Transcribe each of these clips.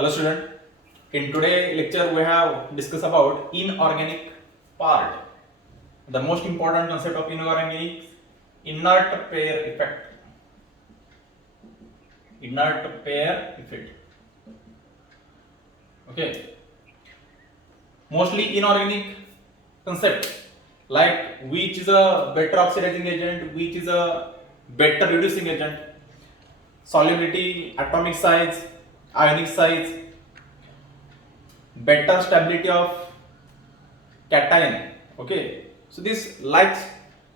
Hello student. In today lecture we have discussed about inorganic part. The most important concept of inorganic inert pair effect. Inert pair effect. Okay. Mostly inorganic concept like which is a better oxidizing agent, which is a better reducing agent, solubility, atomic size, ionic size, better stability of cation. Okay, so this like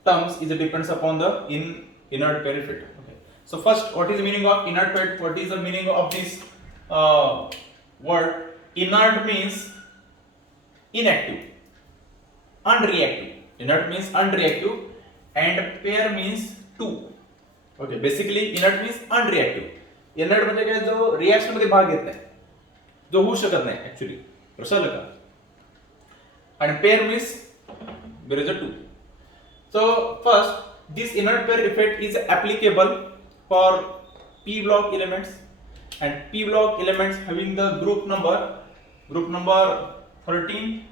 terms is depends upon the inert pair effect. Okay, so first, what is the meaning of inert pair? What is the meaning of this word? Inert means inactive, unreactive. Inert means unreactive, and pair means two. Okay, basically inert means unreactive. Inert म्हणजे काय, जो reaction मध्ये भाग घेत नाही, जो होऊ शकत नाही ऍक्च्युअली. समजलं का? And pair means there is a two. So first, this inert pair effect is applicable for p block elements, and p block elements having the group number 13,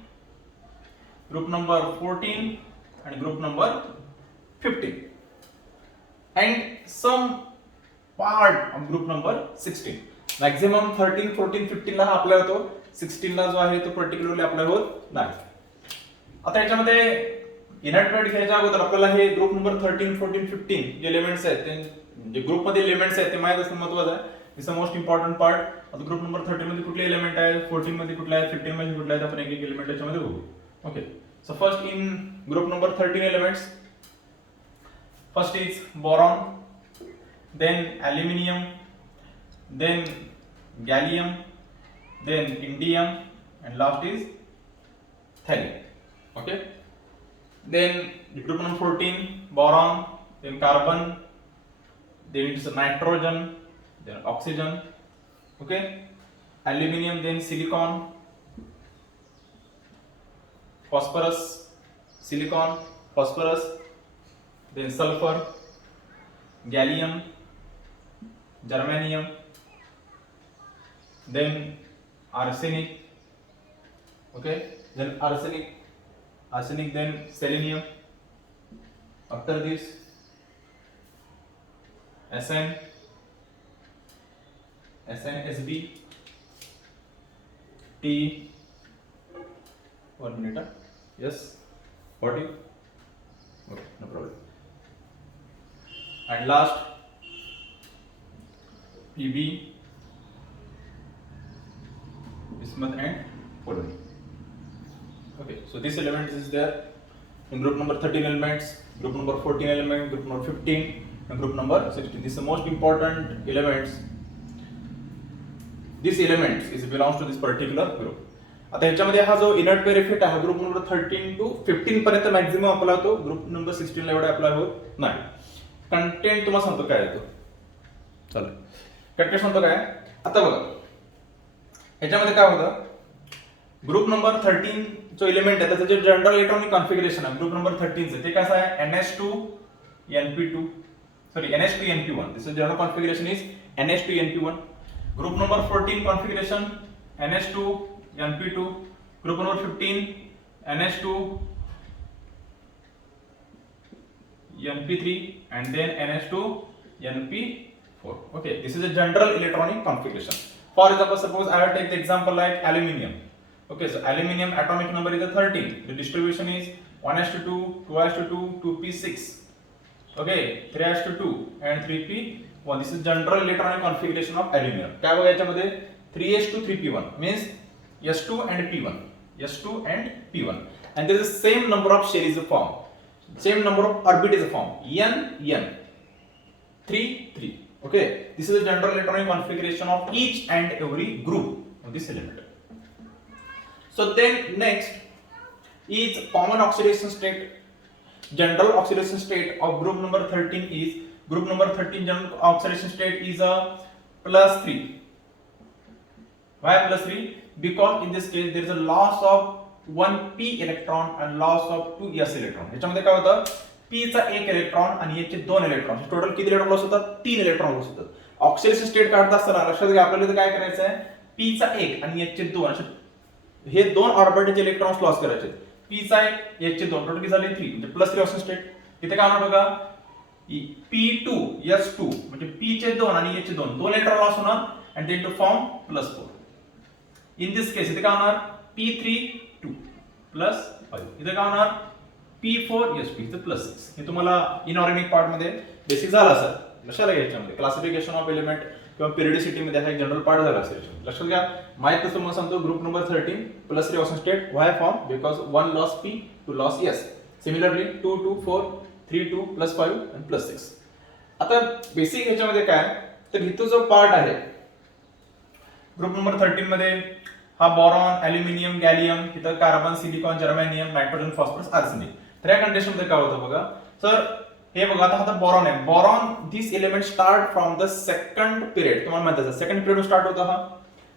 group number 14, and group number 15, and some part of group number 16. Maximum 13, 14, 15 ला apply होतो, 16 ला जो आहे तो particularly apply होत नाही. आता याच्यामध्ये इनर्ट पेअर घ्यायच्या अगोदर आपल्याला हे ग्रुप नंबर 13, 14, 15 जे एलिमेंट्स आहेत ते जे ग्रुप मध्ये एलिमेंट्स आहेत ते माहित असणं महत्त्वाचं आहे. It's a most important part. आता ग्रुप नंबर 13 मध्ये कुठले एलिमेंट आहे, 14 मध्ये कुठला आहे, 15 मध्ये कुठला आहे, आपण एक एक एलिमेंट याच्यामध्ये बघू. Okay, so first in group number 13 elements, first is boron, then aluminium, then gallium, then indium, and last is thallium. Okay, then group number 14 boron, then carbon, then it's nitrogen, then oxygen. Okay, aluminium, then silicon, phosphorus, silicon, phosphorus, then sulfur, gallium, germanium, then arsenic. Okay, then arsenic, then selenium. After this, SnSb, T. 1 minute. Yes, 40. Okay, no problem. And last, Pb, bismuth, and polonium. Okay, so this element is there in group number 13 elements, group number 14 element, group number 15, and group number 16. This is the most important elements. This element is belongs to this particular group. आता ह्याच्यामध्ये हा जो inert pair effect आहे, group number 13 to 15 पर्यंत maximum apply होतो, group number 16 ला एवढा apply होत नाही. कंटेंट तुम्हाला सांगतो काय येतो. चला, कंटेंट सांगतो काय. आता बघा ह्याच्यामध्ये काय होतं, ग्रुप नंबर 13 जो एलिमेंट आहे त्याचं जे जनरल इलेक्ट्रॉनिक कॉन्फिगरेशन आहे ग्रुप नंबर 13 चं, ते कसं आहे, NH2 NP1. This is general configuration is NH2 NP1. Group number 14 configuration NH2 NP2. Group number 15 NH2 NP3, and then NH2 NP4. Okay, this is a general electronic configuration. For example, suppose I will take the example like aluminium. Okay, so aluminium atomic number is a 13. The distribution is 1s2, 2s2, 2p6. Okay, 3s2, and 3p1. This is general electronic configuration of aluminium. काय बघा याच्यामध्ये 3s2, 3p1 means s2 and p1, s2 and p1, and there is the same number of shell is formed. Same number of orbit is formed, n 3 3. Okay, this is the general electronic configuration of each and every group of this element. So then next is common oxidation state. General oxidation state of group number 13 is, group number 13 general oxidation state is a +3. Why +3? Because in this case there is a loss of 1 p electron and loss of 2 s electron. याच्यामध्ये काय होतं, p चा 1 electron आणि याचे 2 electron, total किती electron loss होतात, 3 electron loss होतात. Oxidation state काढत असताना लक्षात घ्या, आपल्याला इथे काय करायचं आहे, P चा 1 आणि H चे 2 असे हे दोन ऑर्बिटलचे इलेक्ट्रॉन्स लॉस करायचे. P चा 1, H चे 2, टोटल किती झाले 3, म्हणजे प्लस 3 ऑक्सिजन स्टेट. इथे काय होणार बघा, P2 S2 म्हणजे P चे 2 आणि H चे 2 इलेक्ट्रॉन लॉस होणार and then to form +4. In this case इथे काय होणार P3 2 +5. इथे काय होणार P4 S2 इथे +6. हे तुम्हाला इनऑर्गॅनिक पार्ट मध्ये बेसिक झाला असेल. लक्षात घ्या याच्यामध्ये क्लासिफिकेशन ऑफ एलिमेंट किंवा पिरियडिसिटी मध्ये हा जनरल पार्ट झाला असेल. लक्षात घ्या माहित कसं मला सांगतो group number 13 +3 oxygen state why form because 1 loss P 2 loss S. Similarly 2 2 4 3 2 +5 आणि +6. आता बेसिक ह्याच्यामध्ये काय तर इथं जो पार्ट आहे ग्रुप नंबर 13 मध्ये हा बोरॉन, अल्युमिनियम, गॅलियम, इथं carbon, silicon, germanium, nitrogen, phosphorus, arsenic. तर या कंडिशन मध्ये काय होतं बघा सर, हे बघा आता बोरॉन आहे. Boron this element start from the second period. तुम्हाला माहिती आहे सेकंड पिरियड स्टार्ट होतो हा.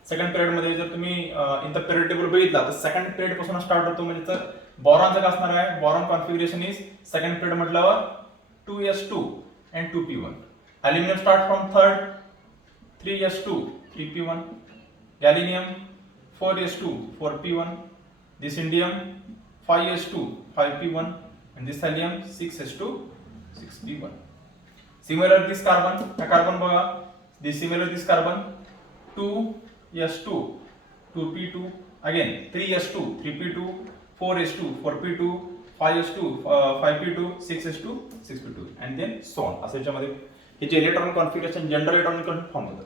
सेकंड पिरियड मध्ये जर तुम्ही इन द पिरियड टेबल बघितला तर सेकंड पिरियड पासून स्टार्ट होतो. म्हणजे तर बोरॉनचं काय असणार आहे, boron configuration is second period म्हटल्यावर 2s2 and 2p1. Aluminium start from third 3s2 3p1. Gallium 4s2 4p1. this indium 5s2 5p1 and this helium 6s2 6p1. similar this carbon, हा carbon बघा, this similar this carbon 2s2 2p2 again 3s2 3p2 4s2 4p2 5s2 5p2 6s2 6p2 and then so on. असं याच्यामध्ये हे जे electron configuration general electronic form होतं.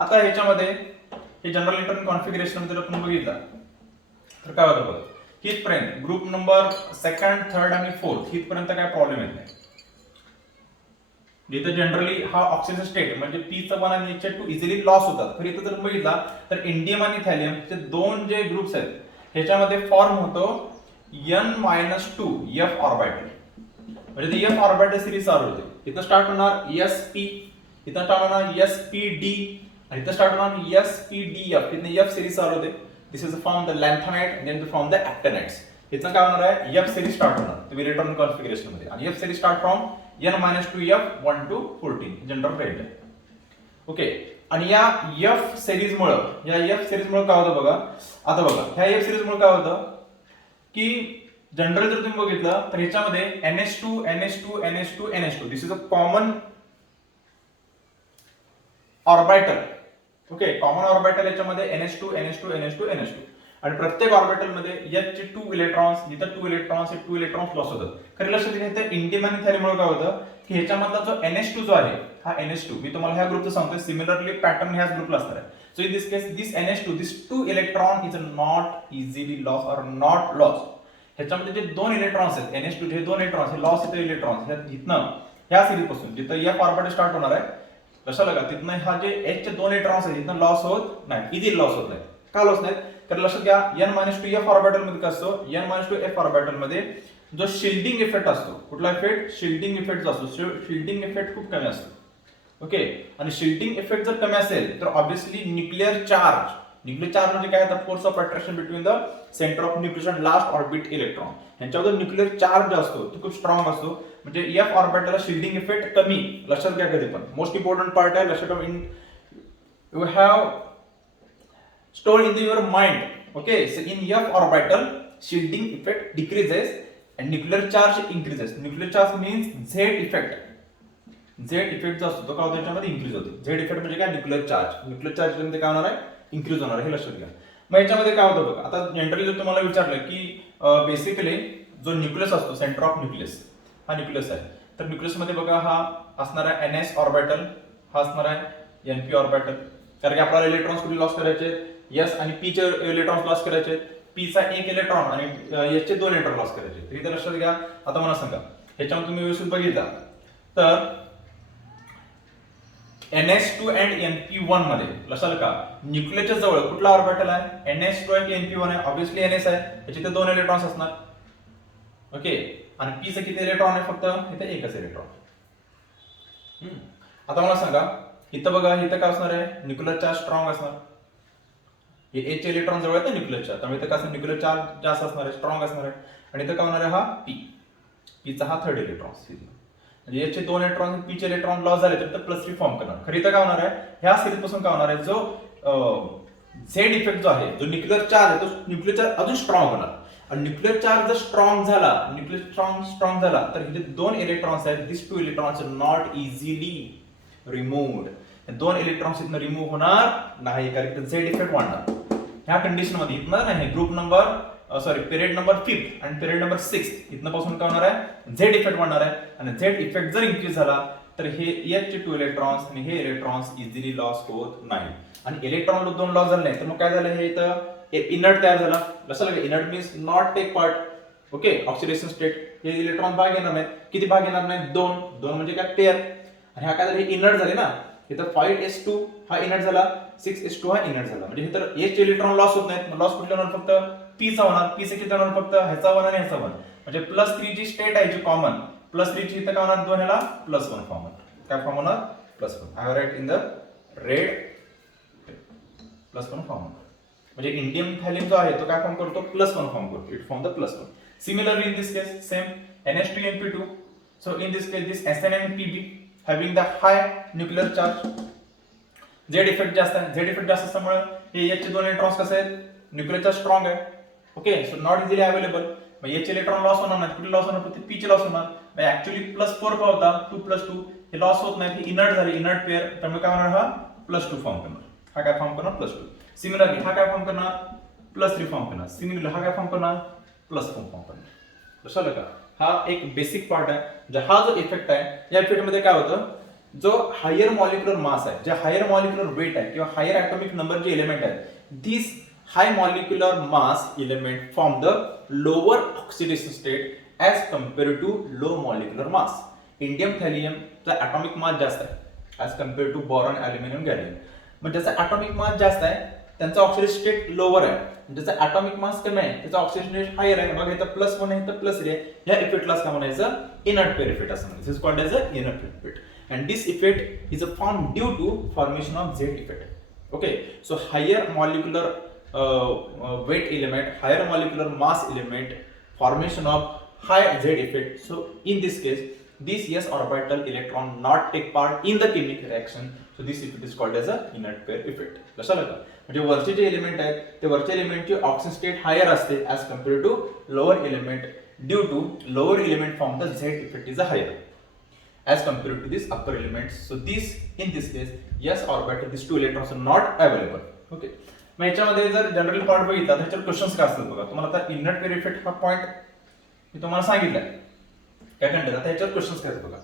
आता ह्याच्यामध्ये हे जनरल इलेक्ट्रॉनिक कॉन्फिगरेशन मध्ये आपण बघितलं तर काय होतं बघा, हितपर्यंत ग्रुप नंबर सेकंड, थर्ड आणि फोर्थ हितपर्यंत काय प्रॉब्लेम येत नाही. जिथे जनरली हा ऑक्सिजन स्टेट म्हणजे P1 आणि H2 इझिली लॉस होतात. तर इथं जर बघितला तर इंडियम आणि थॅलियम चे दोन जे ग्रुप्स आहेत ह्याच्यामध्ये फॉर्म होतो N-2 F ऑर्बिटल. म्हणजे ते F ऑर्बिटल सिरीज चालू होते. इथं स्टार्ट होणार sp, इथं स्टार्ट होणार spd आणि इथं स्टार्ट होणार spdf. इथे F सिरीज चालू होते. This is form the lanthanide and then to form the actinides. इथं काय होणार आहे F सिरीज स्टार्ट होणार तुम्ही इलेक्ट्रॉन कॉन्फिगरेशन मध्ये आणि F series start from N-2F 1 to 14 general range आहे. ओके, आणि या F सिरीज मुळे काय होतं बघा, आता बघा ह्या F सिरीज मुळे काय होतं की जनरल जर तुम्ही बघितलं तर ह्याच्यामध्ये NH2 NH2 NH2 NH2 this is a common orbital. Okay, common orbital याच्यामध्ये NH2 NH2 NH2 NH2 आणि प्रत्येक ऑर्बिटल मध्ये H चे 2 इलेक्ट्रॉन्स, इथं 2 इलेक्ट्रॉन्स हे 2 इलेक्ट्रॉन्स लॉस होतात. खरं लक्षात घ्या इंडियम आणि थॅलियममुळे काय होतं की ह्याच्यामधला जो NH2 जो आहे हा NH2 मी तुम्हाला ह्या ग्रुपचं सांगतोय सिमिलरली पॅटर्न ह्याच ग्रुपला असणार आहे. So in this case this NH2 this 2 electron is not easily loss or not loss. ह्याच्यामध्ये जे दोन इलेक्ट्रॉन्स आहेत NH2 जे दोन इलेक्ट्रॉन्स हे लॉस होते इलेक्ट्रॉन्स इथनं ह्या सिरीज पासून जिथं F ऑर्बिटल स्टार्ट होणार आहे लक्षात लगा तिथनं हा जे H चे दोन इलेक्ट्रॉन्स आहेत इथनं लॉस होत नाही, इझिली लॉस होत नाही. का लॉस नाही तर लक्षात घ्या N-2F ऑर्बिटल मध्ये काय असतो, N-2F ऑर्बिटल मध्ये जो शिल्डिंग इफेक्ट असतो, कुठला इफेक्ट शिल्डिंग इफेक्ट असतो, शिल्डिंग इफेक्ट खूप कमी असतो. ओके, आणि शिल्डिंग इफेक्ट जर कमी असेल तर ऑब्विसली न्यूक्लिअर चार्ज म्हणजे काय तर force of attraction between the centre of nucleus last orbit electron यांच्यावर न्यूक्लिअर चार्ज असतो तो खूप स्ट्रॉंग असतो. म्हणजे F ऑर्बिटलला शिल्डिंग इफेक्ट कमी. लक्षात घ्या कधी पण मोस्ट इम्पॉर्टंट पार्ट आहे. लक्षात ठेवा you have stored in your mind. Okay, so in F orbital shielding effect decreases and nuclear charge increases. Nuclear charge means Z effect. Z effect जो असतो तो काय होतो याच्यामध्ये इन्क्रीज होतो. Z effect म्हणजे काय न्यूक्लिअर चार्ज मध्ये काय होणार आहे इन्क्रीज होणार आहे हे लक्षात घ्या. मग याच्यामध्ये काय होतं बघा, आता जनरली जर तुम्हाला विचारलं की बेसिकली जो न्यूक्लियस असतो सेंटर ऑफ न्यूक्लियस हा न्यूक्लियस आहे. तर न्यूक्लियस मध्ये बघा हा असणार आहे NS ऑर्बिटल, हा असणार आहे NP ऑर्बिटल. कारण की आपल्याला इलेक्ट्रॉन्स कुठे लॉस करायचे S आणि P चे इलेक्ट्रॉन्स लॉस करायचे. P चा 1 इलेक्ट्रॉन आणि H चे 2 इलेक्ट्रॉन लॉस करायचे. तर इथे लक्षात घ्या. आता मला सांगा ह्याच्यामध्ये तुम्ही व्यवस्थित बघितला तर NH2 and NP1 मध्ये लक्षात का न्यूक्लियसच्या जवळ कुठला ऑर्बिटल आहे NH2 आणि NP1 आहे. ऑब्विसली NS आहे, याचे 2 इलेक्ट्रॉन्स असणार. ओके, आणि P चे किती इलेक्ट्रॉन आहे फक्त इथे एकच इलेक्ट्रॉन. आता मला सांगा इथं बघा इथं काय असणार आहे न्यूक्लियर चार्ज स्ट्रॉंग असणार. हे H चे इलेक्ट्रॉन जवळ आहेत ना न्यूक्लियर चार्ज, त्यामुळे इथं कसं न्यूक्लियर चार्ज जास्त असणार आहे, स्ट्रॉंग असणार आहे. आणि इथं काय होणार आहे हा P चा हा थर्ड इलेक्ट्रॉन. म्हणजे H चे 2 इलेक्ट्रॉन P चे इलेक्ट्रॉन लॉस झाले तर +3 फॉर्म करणार. खरं इथं काय होणार आहे ह्या सिरीज पासून काय होणार आहे जो झेड इफेक्ट जो आहे, जो न्यूक्लिअर चार्ज आहे, तो न्यूक्लिअर चार्ज अजून स्ट्रॉंग होणार. आणि न्यूक्लिअर चार्ज जर स्ट्रॉंग झाला, न्यूक्लिअर स्ट्रॉंग झाला, तर हे जे 2 इलेक्ट्रॉन्स आहेत, this 2 electrons are not easily removed. 2 electrons इथनं रिमूव्ह होणार नाही, कारण झेड इफेक्ट वाढणार. ह्या कंडिशन मध्ये इथनं नाही, ग्रुप नंबर पिरियड नंबर 5 आणि पिरियड नंबर 6 इथनं पासून काय होणार आहे, झेड इफेक्ट वाढणार आहे. आणि झेड इफेक्ट जर इन्क्रीज झाला तर हे H चे 2 इलेक्ट्रॉन्स आणि हे इलेक्ट्रॉन्स इझिली लॉस होत नाही. आणि इलेक्ट्रॉन 2 लॉस झाले नाही तर मग काय झालं, हे इथं इनर्ट तयार झाला. लक्षात आलं, inert means not take part. Okay, oxidation state. हे इलेक्ट्रॉन भाग घेणार नाही. किती भाग घेणार नाही, 2 म्हणजे काय, पेअर. आणि हा काय झालं, हे इनर्ट झाले ना. इथं 5s2 हा इनर्ट झाला, 6s2 हा इनर्ट झाला. म्हणजे इथं H चे इलेक्ट्रॉन लॉस होत नाहीत. लॉस कुठल्या होणार, फक्त p चा होणार. p चे किती होणार, फक्त ह्याचा 1 आणि ह्याचा 1. म्हणजे +3 जी स्टेट आहे, जी कॉमन +3 ची इथं काय होणार, 2 ह्याला +1 फॉर्म होणार. काय फॉर्म होणार, +1. I write in the red, +1 form होणार. म्हणजे इंडियम थायलीन जो आहे तो काय फॉर्म करतो, +1 फॉर्म करतो. It form the +1. Similarly in this case same NH2 Np2. So in this case this SN and Pb having the high nuclear charge. Z effect जास्त आहे. झेड इफेक्ट जास्त असल्यामुळे हे H चे 2 इलेक्ट्रॉन्स कसे आहेत, न्यूक्लिअर चार्ज स्ट्रॉंग आहे. Okay, so not easily available. मग H चे इलेक्ट्रॉन लॉस होणार नाही. कुठे लॉस होणार, फक्त P चे लॉस होणार. मग ऍक्च्युअली +4 का होता, 2+2 हे लॉस होत नाही, हे इनर्ट झाले, इनर्ट पेअर. त्यामुळे काय होणार, हा +2 फॉर्म करणार. हा काय फॉर्म करणार, +2. सिमिलरली हा काय फॉर्म करणार, +3 फॉर्म करणार. सिमिलरली हा काय फॉर्म करणार, +4 फॉर्म करणार. लक्षात का, हा एक बेसिक पार्ट आहे. हा जो इफेक्ट आहे, या इफेक्ट मध्ये काय होतं, जो हायर मॉलिक्युलर मास आहे, जे हायर मॉलिक्युलर वेट आहे किंवा हायर ॲटॉमिक नंबर जे एलिमेंट आहेत, this high molecular mass element form the lower oxidation state as compare to low molecular mass. Indium थॅलियमचा ॲटॉमिक मास जास्त आहे as compare to boron, aluminium, gallium. मग ज्याचा atomic mass जास्त आहे त्यांचा ऑक्सिडेशन स्टेट लोअर आहे. ज्याचा ॲटॉमिक मास कमी आहे त्याचा ऑक्सिडेशन स्टेट हायर आहे. मग इथं +1 आहे, इथं +3 आहे. या इफेक्टलाच काय म्हणायचं, इनर्ट पेअर इफेक्ट असं म्हणायचं. This is called as a inert pair effect. And this effect is formed due to formation of Z effect. Okay, so higher molecular weight element, higher molecular mass element, formation of high Z effect. So in this case, this s orbital electron not take part in the chemical reaction. So this effect is called as a inert pair effect. लक्षात आलं का? म्हणजे वरचे जे element आहेत ते वरच्या एलिमेंटची ऑक्सिजन स्टेट हायर असते as compare to lower element. Due to lower element form the Z effect is a higher as compared to this upper elements. So this in this case s orbital, these 2 electrons are not available. Okay, मग याच्यामध्ये जर general part बघितला तर ह्याच्यावर questions काय असतात बघा. तुम्हाला आता इनर्ट पेअर इफेक्ट हा पॉइंट मी तुम्हाला सांगितलाय काय कंटेंट. आता ह्याच्यावर क्वेश्चन्स काय बघा.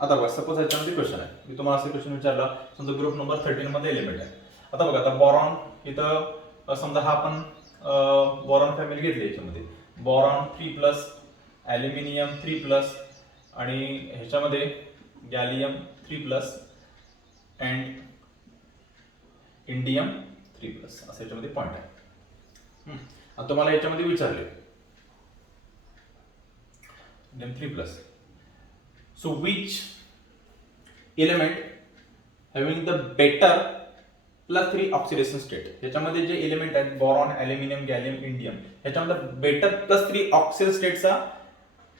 आता बघा, सपोज ह्याच्यामध्ये क्वेश्चन आहे, मी तुम्हाला असं क्वेश्चन विचारला, समजा ग्रुप नंबर 13 मध्ये एलिमेंट आहे. आता बघा, आता बोरॉन इथं समजा हा आपण बोरॉन फॅमिली घेतली. याच्यामध्ये बोरॉन 3+, ॲल्युमिनियम 3+, आणि ह्याच्यामध्ये गॅलियम 3+ अँड इंडियम 3+, असं याच्यामध्ये पॉइंट आहे. आता तुम्हाला याच्यामध्ये विचारले indium 3+. So which element having the better +3 oxidation state. ह्याच्यामध्ये जे एलिमेंट आहेत बोरॉन, ॲल्युमिनियम, गॅलियम, इंडियम, ह्याच्यामध्ये बेटर +3 ऑक्सिडेशन स्टेटचा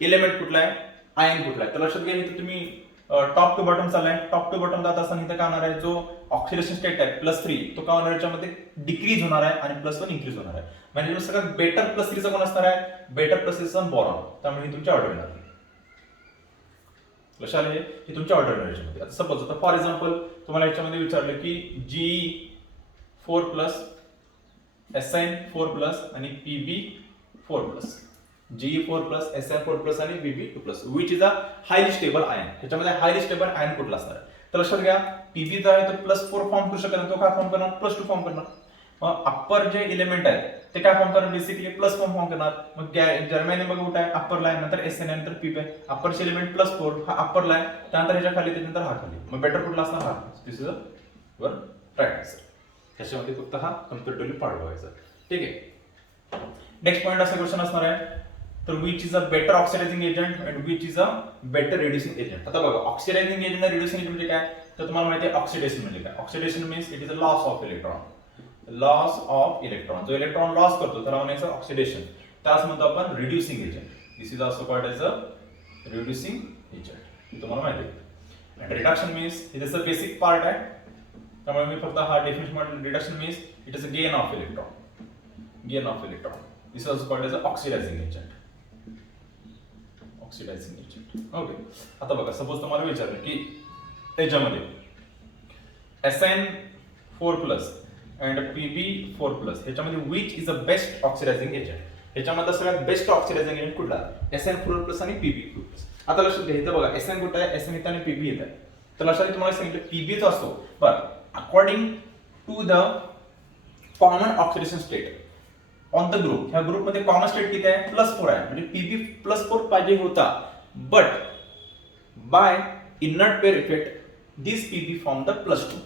एलिमेंट कुठला आहे, आयन कुठला आहे. तर लक्षात घ्या, इथे तुम्ही टॉप टू बॉटम चाललाय. टॉप टू बॉटम जात असताना इथं काय होणार आहे, जो ऑक्सिडेशन स्टेट आहे +3 तो काय होणार, याच्यामध्ये डिक्रीज होणार आहे आणि +1 इन्क्रीज होणार आहे. म्हणजे सगळ्यात बेटर +3 चा कोण असणार आहे, बेटर +3 चा बोरॉन. त्यामुळे ही तुमची ऑर्डर येणार. लक्षात आले, ही तुमची ऑर्डर येणार याच्यामध्ये. आता सपोज आता फॉर एक्झाम्पल तुम्हाला याच्यामध्ये विचारलं की Ge4+, Sn4+ आणि Pb4+. Ge4+, Sn4+ आणि Pb2+. Which is a highly stable ion. ह्याच्यामध्ये हायली स्टेबल आयन कुठला असणार. तर लक्षात घ्या, Pb जो आहे तो +4 फॉर्म करू शकत नाही, तो काय फॉर्म करणार, +2 फॉर्म करणार. मग अप्पर जे एलिमेंट आहेत ते काय फॉर्म करणार, बेसिकली +1 फॉर्म करणार. मग जर्मॅनियम बघा कुठे आहे, अप्पर लाईन, नंतर Sn, नंतर Pb आहे. अप्परचे एलिमेंट +4 हा अप्पर लाईन, त्यानंतर ह्याच्या खाली, त्यानंतर हा खाली. मग बेटर कुठला असणार, हा. दिस इज वर राईट आन्सर. ह्याच्यामध्ये फक्त हा कम्पॅरेटिव्हली पार्ट बघायचा. ठीक आहे. नेक्स्ट पॉईंट असा क्वेश्चन असणार आहे, तर which is a better oxidising agent and which is a better reducing agent. आता बघा, ऑक्सिडायझिंग एजंट आणि रिड्युसिंग एजंट म्हणजे काय, तर तुम्हाला माहिती आहे ऑक्सिडेशन म्हणजे काय. Oxidation means it is a loss of electron. Loss of electron, जो इलेक्ट्रॉन लॉस करतो त्याला म्हणायचं ऑक्सिडेशन. त्याच म्हणतो आपण reducing agent. This is also called as a reducing agent, हे तुम्हाला माहिती आहे. आणि रिडक्शन मीन्स हे जसं बेसिक पार्ट आहे त्यामुळे मी फक्त हा definition reduction means it is a gain of electron this is also called as a oxidizing agent okay. आता बघा सपोज तुम्हाला विचारलं की त्याच्यामध्ये SN4+ अँड Pb4+ ह्याच्यामध्ये which is a best oxidizing agent, ह्याच्यामध्ये सगळ्यात बेस्ट ऑक्सिडायझिंग एजंट कुठला SN4+ आणि Pb4+. आता लक्षात घ्या इथं बघा SN कुठं आहे, SN इथं आणि Pb इथं आहे. तर लक्षात तुम्हाला सांगितलं Pb चा असतो but according to the common oxidation state on the group, ह्या ग्रुप मध्ये कॉमन स्टेट किती आहे +4 आहे, म्हणजे Pb+4 पाहिजे होता but by inert pair effect this Pb form the +2.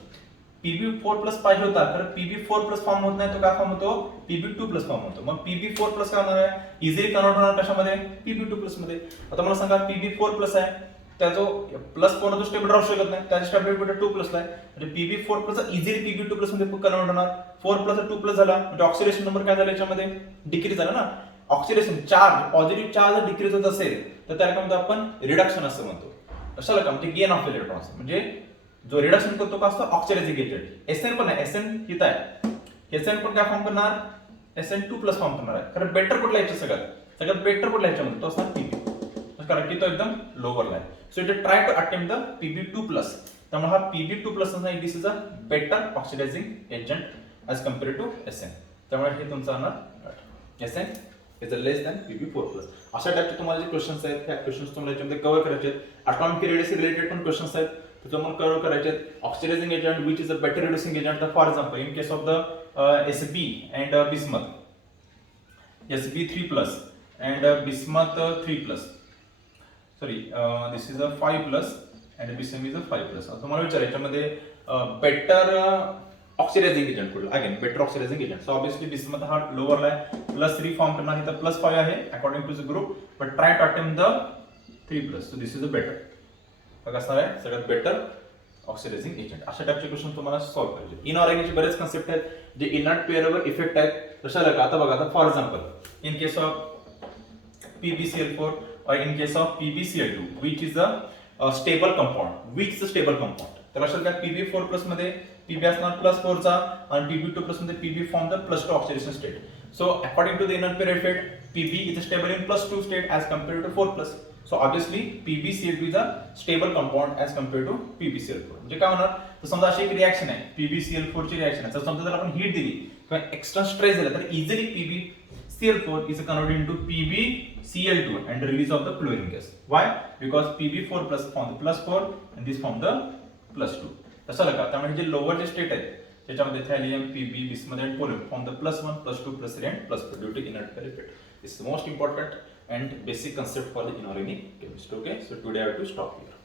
Pb4+ पाहिजे होता तर Pb4+ फॉर्म होत नाही, तो काय फॉर्म होतो Pb2+ फॉर्म होतो. मग Pb4+ काय होणार आहे, इझिली कन्वर्ट होणार कशामध्ये Pb2+ मध्ये. आता मला सांगा Pb4+ आहे त्याचा +4 तो स्टेबल राहू शकत नाही, त्याची स्टेबिलिटी 2+ आहे, म्हणजे Pb4+ इझिली Pb2+ मध्ये कन्वर्ट होणार. 4+ 2+ झाला म्हणजे ऑक्सिडेशन नंबर काय झाला याच्यामध्ये डिक्रीज झाला ना. Oxidation charge positive charge decrease होत असेल तर त्याला काय म्हणतो आपण रिडक्शन असं म्हणतो. कशाला का म्हणजे गेन ऑफ इलेक्ट्रॉन्स, म्हणजे जो रिडक्शन करतो का असतो ऑक्सिडायझिंग एजंट. SN पण आहे, SN इथं आहे, SN पण काय फॉर्म करणार SN2+ फॉर्म करणार आहे. कारण बेटर कुठला याच्या सगळ्यात बेटर कुठला याच्यामध्ये तो असणार Pb, कारण की तो एकदम लोअरला आहे. So it try to attempt the Pb2+. त्यामुळे हा Pb2+ नाही, this is a better oxidising agent as compared to SN. त्यामुळे हे तुमचं असणार SN is less than Pb4+. अशा टाइपचे तुम्हाला जे क्वेश्चन्स आहेत त्या क्वेश्चन्स तुम्हाला याच्यामध्ये कव्हर करायचे आहेत. अटॉमिक रेडियस रिलेटेड पण क्वेश्चन्स आहेत ते तुम्हाला कव्हर करायचे आहेत. Oxidizing agent which is a better reducing agent, for example in case of the Sb and bismuth, Sb3+ and bismuth 3+, sorry this is a 5+ and bismuth is a 5+. तुम्हाला विचार याच्यामध्ये better oxidising agent कुठला, again better oxidising agent. So obviously bismuth हा लोअरला आहे, +3 form करणार, इथं +5 आहे according to the group, but try to attempt the 3+. So this is a better, काय असणार आहे सगळ्यात बेटर ऑक्सिडायझिंग एजंट. अशा टाइपचे क्वेश्चन तुम्हाला सॉल्व्ह करायचे. इनऑर्गॅनिकचे बरेच कन्सेप्ट आहेत जे इनर्ट पेअरवर इफेक्ट आहेत. कशाला का आता बघा, आता for example in case of PbCl4 or in case of PbCl2 which is a stable compound, which is a stable compound. तर लक्षात घ्या Pb4+ मध्ये Pb असणार +4 चा आणि Pb2+ मध्ये Pb form the +2 oxidation state. So according to the inner pair effect Pb is stable in +2 state as compared to 4+. So obviously PbCl2 is a stable compound as compared to PbCl4. म्हणजे काय होणार, तर समजा अशी एक reaction आहे PbCl4 ची reaction आहे, तर समजा जर आपण हीट दिली किंवा एक्स्ट्रा स्ट्रेस दिला तर easily PbCl4 is converted into PbCl2 and release of the chlorine gas. Why? Because Pb4+ form the +4 and this form the +2. तसं का त्यामुळे जे लोअर जे स्टेट आहेत त्याच्यामध्ये थॅलियम, Pb, bismuth and polonium form the +1, +2, +3 and +4 due to inert pair effect. This is the most important and basic concept for the inorganic chemistry. Okay, so today I have to stop here.